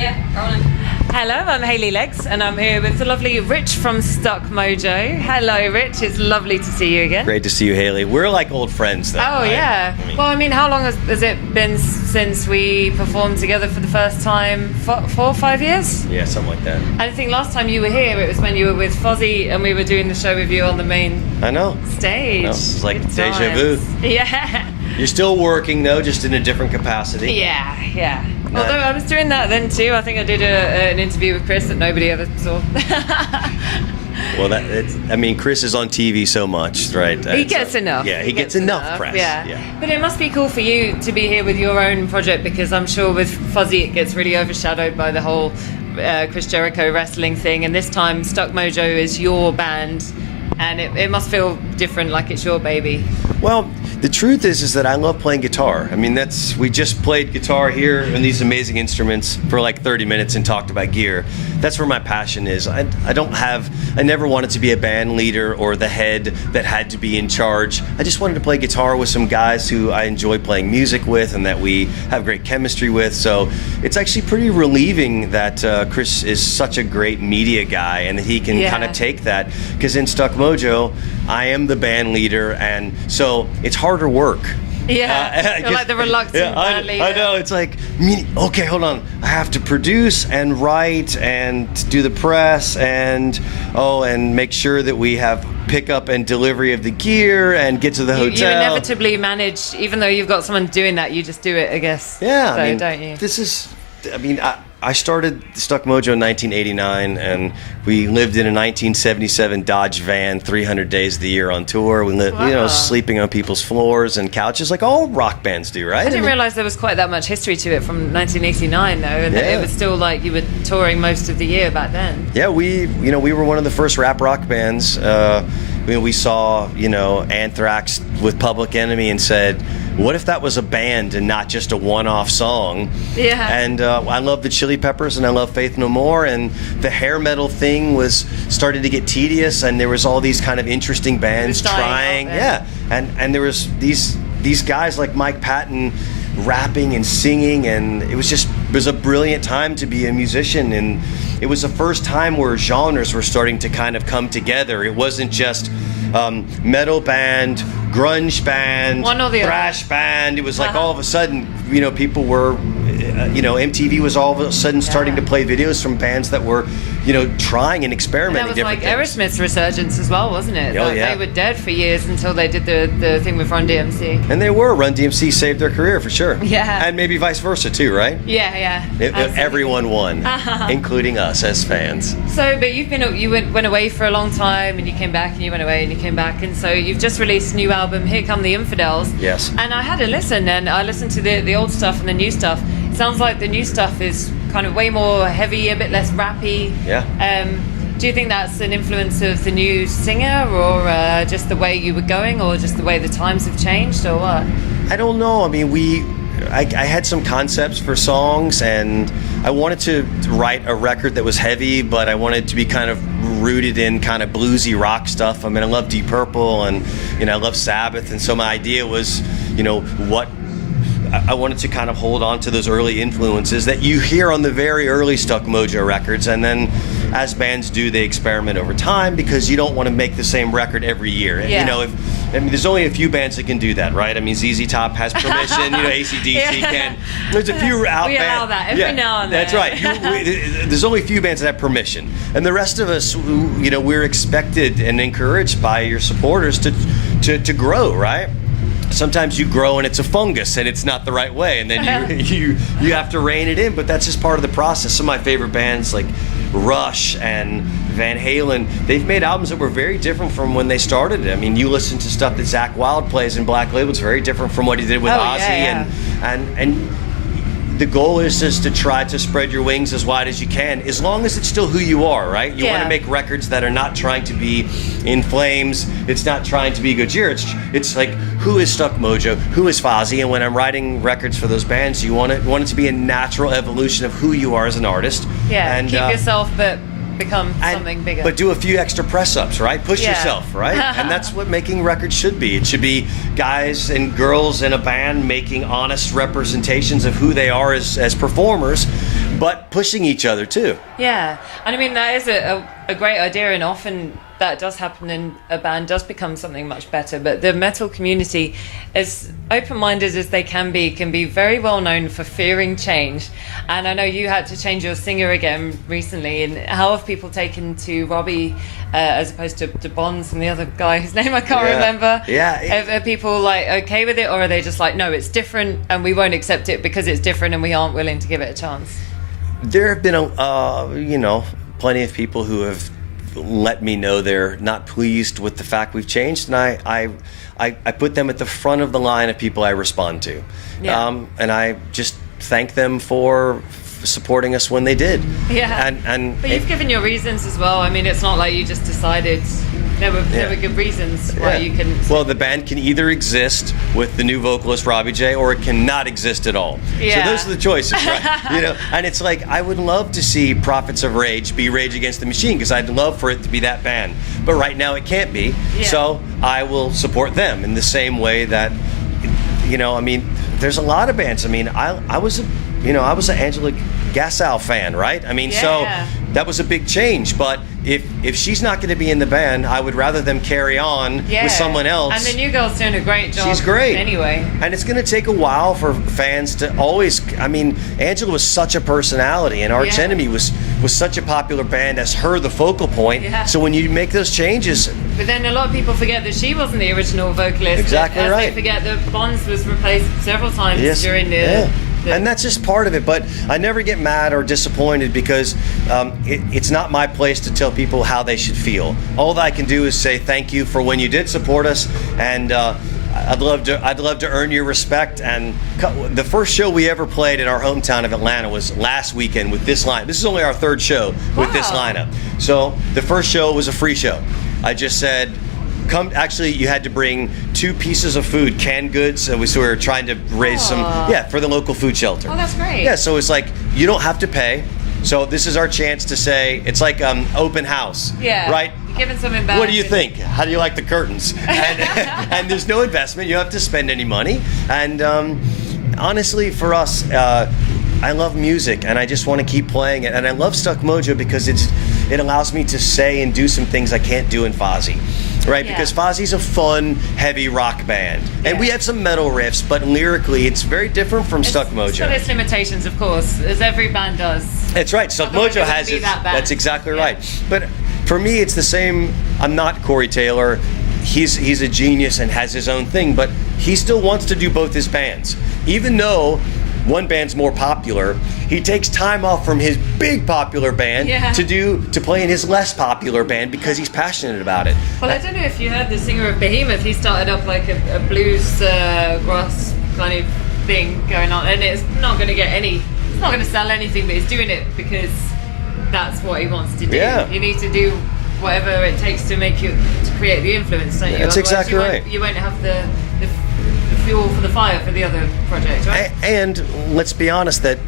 Yeah, rolling. Hello, I'm Hayley Legs, and I'm here with the lovely Rich from Stuck Mojo. Hello, Rich. It's lovely to see you again. Great to see you, Hayley. We're like old friends, though. Oh, right? yeah. Well, I mean, how long has it been since we performed together for the first time? 4 or 5 years? Yeah, something like that. I think last time you were here, it was when you were with Fozzy, and we were doing the show with you on the main I know. stage. It's like Good deja times. vu. Yeah. You're still working, though, just in a different capacity. Yeah. Although I was doing that then too. I think I did an interview with Chris that nobody ever saw. Well, Chris is on TV so much, right? He gets enough. Yeah, he gets enough press. Yeah. But it must be cool for you to be here with your own project, because I'm sure with Fozzy it gets really overshadowed by the whole Chris Jericho wrestling thing. And this time Stuck Mojo is your band, and it must feel different, like it's your baby. Well, the truth is that I love playing guitar. I mean, we just played guitar here and these amazing instruments for like 30 minutes and talked about gear. That's where my passion is. I never wanted to be a band leader or the head that had to be in charge. I just wanted to play guitar with some guys who I enjoy playing music with and that we have great chemistry with. So it's actually pretty relieving that Chris is such a great media guy and that he can kind of take that, because in Stuck Mojo, I am the band leader, and so it's harder work. Yeah, you're like the reluctant band leader. I know, it's like, okay, hold on. I have to produce and write and do the press and make sure that we have pickup and delivery of the gear and get to the hotel. You inevitably manage, even though you've got someone doing that, you just do it, I guess. Yeah, so, don't you? I started Stuck Mojo in 1989, and we lived in a 1977 Dodge van 300 days of the year on tour. We lived, sleeping on people's floors and couches like all rock bands do, right? I didn't realize there was quite that much history to it from 1989, though, and that it was still like you were touring most of the year back then. Yeah, we were one of the first rap rock bands. We saw, Anthrax with Public Enemy and said, what if that was a band and not just a one-off song? Yeah. And I love the Chili Peppers and I love Faith No More, and the hair metal thing was starting to get tedious, and there was all these kind of interesting bands trying. Yeah. And there was these guys like Mike Patton rapping and singing, and it was a brilliant time to be a musician, and it was the first time where genres were starting to kind of come together. It wasn't just metal band, grunge band, thrash band. It was like all of a sudden, people were, MTV was all of a sudden starting to play videos from bands that were, trying and experimenting. And that was like Aerosmith's resurgence as well, wasn't it? Oh, yeah. They were dead for years until they did the thing with Run DMC. And they were. Run DMC saved their career for sure. Yeah. And maybe vice versa too, right? Yeah. Everyone won, including us as fans. So, but you went away for a long time, and you came back, and you went away, and you came back, and so you've just released a new album, Here Come the Infidels. Yes. And I had a listen, and I listened to the old stuff and the new stuff. It sounds like the new stuff is kind of way more heavy, a bit less rappy. Yeah. Do you think that's an influence of the new singer, or just the way you were going, or just the way the times have changed, or what? I don't know. I had some concepts for songs, and I wanted to write a record that was heavy, but I wanted to be kind of rooted in kind of bluesy rock stuff. I love Deep Purple, and I love Sabbath, and so my idea was, what I wanted to kind of hold on to those early influences that you hear on the very early Stuck Mojo records, and then as bands do, they experiment over time, because you don't want to make the same record every year. Yeah. There's only a few bands that can do that, right? ZZ Top has permission, AC/DC can. There's a few out We allow that every now and then. That's right. There's only a few bands that have permission. And the rest of us, we're expected and encouraged by your supporters to grow, right? Sometimes you grow and it's a fungus and it's not the right way, and then you have to rein it in, but that's just part of the process. Some of my favorite bands like Rush and Van Halen, they've made albums that were very different from when they started. You listen to stuff that Zakk Wylde plays in Black Label, it's very different from what he did with Ozzy. And the goal is just to try to spread your wings as wide as you can, as long as it's still who you are, right? You want to make records that are not trying to be in flames. It's not trying to be Gojira. It's like, who is Stuck Mojo? Who is Fozzy? And when I'm writing records for those bands, you want it to be a natural evolution of who you are as an artist. Yeah, and keep yourself, but become something bigger. But do a few extra press-ups, right? Push yourself, right? And that's what making records should be. It should be guys and girls in a band making honest representations of who they are as performers, but pushing each other too. Yeah, and I mean that is a great idea, and often that does happen, and a band does become something much better. But the metal community, as open-minded as they can be very well known for fearing change. And I know you had to change your singer again recently. And how have people taken to Robbie as opposed to Bonds and the other guy whose name I can't remember? Yeah. Are people like okay with it, or are they just like, no, it's different and we won't accept it because it's different and we aren't willing to give it a chance? There have been plenty of people who have let me know they're not pleased with the fact we've changed, and I put them at the front of the line of people I respond to. And I just thank them for supporting us when they did. But you've given your reasons as well. I mean, it's not like you just decided. There were good reasons why you couldn't. Well, the band can either exist with the new vocalist Robbie J, or it cannot exist at all. So those are the choices, right? And it's like, I would love to see Prophets of Rage be Rage Against the Machine, because I'd love for it to be that band. But right now it can't be. So I will support them in the same way that, I mean, there's a lot of bands. I mean, I was an Angela Gassow fan, right? I mean, so that was a big change. But if she's not going to be in the band, I would rather them carry on with someone else. And the new girl's doing a great job. She's great. Anyway. And it's going to take a while for fans to always. I mean, Angela was such a personality, and Arch Enemy was such a popular band as the focal point. So when you make those changes. But then a lot of people forget that she wasn't the original vocalist. Exactly right. They forget that Bonds was replaced several times during the. And that's just part of it, but I never get mad or disappointed because it's not my place to tell people how they should feel. All that I can do is say thank you for when you did support us, and I'd love to earn your respect. And the first show we ever played in our hometown of Atlanta was last weekend with this line. This is only our third show with this lineup. So the first show was a free show. I just said, actually, you had to bring 2 pieces of food, canned goods, and we were trying to raise some, for the local food shelter. Oh, that's great. Yeah, so it's like, you don't have to pay. So this is our chance to say, it's like open house, right? You're giving something back. What do you think? How do you like the curtains? And there's no investment. You don't have to spend any money. And honestly, for us, I love music, and I just want to keep playing it. And I love Stuck Mojo because it allows me to say and do some things I can't do in Fozzy. Right, because Fozzy's a fun, heavy rock band. And we have some metal riffs, but lyrically it's very different from Stuck Mojo. It's got its limitations, of course, as every band does. That's right, Stuck Mojo has it. That's exactly right. But for me, it's the same. I'm not Corey Taylor. He's a genius and has his own thing, but he still wants to do both his bands. Even though one band's more popular, he takes time off from his big popular band to play in his less popular band because he's passionate about it. Well, I don't know if you heard the singer of Behemoth. He started up like a blues grass kind of thing going on, and it's not going to it's not going to sell anything, but he's doing it because that's what he wants to do. You need to do whatever it takes to create the influence, don't you? That's exactly right. You won't have the fuel for the fire for the other project, right? And let's be honest that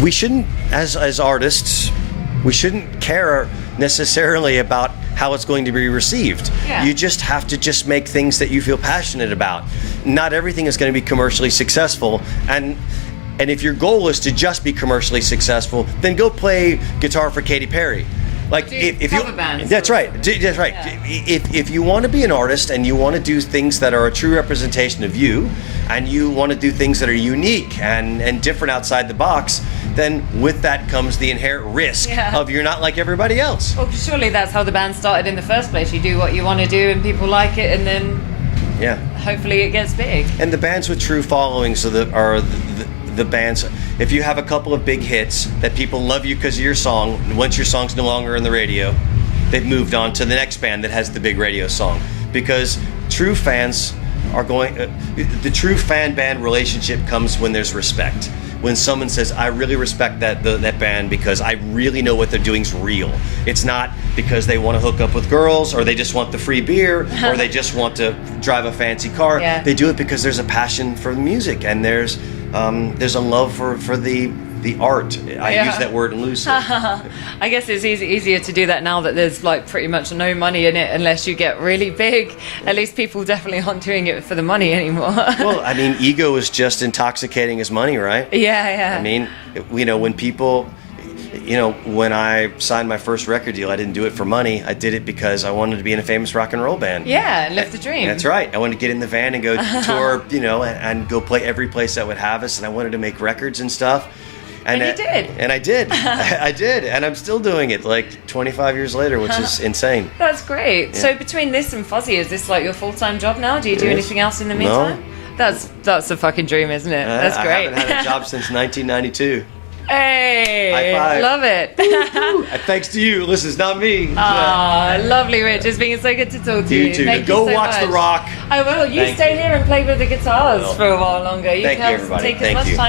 we shouldn't, as artists, we shouldn't care necessarily about how it's going to be received. You just have to make things that you feel passionate about. Not everything is going to be commercially successful, and if your goal is to just be commercially successful, then go play guitar for Katy Perry. Like if you, that's right. If you want to be an artist and you want to do things that are a true representation of you, and you want to do things that are unique and different outside the box, then with that comes the inherent risk of you're not like everybody else. Well, surely that's how the band started in the first place. You do what you want to do, and people like it, and then hopefully it gets big. And the bands with true followings are the bands. If you have a couple of big hits that people love you because of your song, once your song's no longer on the radio, they've moved on to the next band that has the big radio song. Because true fans are the true fan band relationship comes when there's respect. When someone says, I really respect that band because I really know what they're doing is real. It's not because they want to hook up with girls, or they just want the free beer, or they just want to drive a fancy car. They do it because there's a passion for the music, and there's a love for the the art. I use that word loosely. I guess it's easier to do that now that there's like pretty much no money in it unless you get really big. At least people definitely aren't doing it for the money anymore. Well, I mean, ego is just intoxicating as money, right? Yeah. I mean, when people, when I signed my first record deal, I didn't do it for money. I did it because I wanted to be in a famous rock and roll band. Yeah, live the dream. That's right. I wanted to get in the van and go tour, and go play every place that would have us. And I wanted to make records and stuff. And you did. And I did. I did. And I'm still doing it like 25 years later, which is insane. That's great. Yeah. So between this and Fozzy, is this like your full-time job now? Do you do anything else in the meantime? No. That's a fucking dream, isn't it? That's great. I haven't had a job since 1992. Hey, high five. Love it. Thanks to you. Listen, it's not me. Lovely, Rich. It's been so good to talk to you. You too. Thank Go you so watch much. The Rock. I will. You stay here and play with the guitars for a while longer. Thank you, everybody. Take as Thank much you. time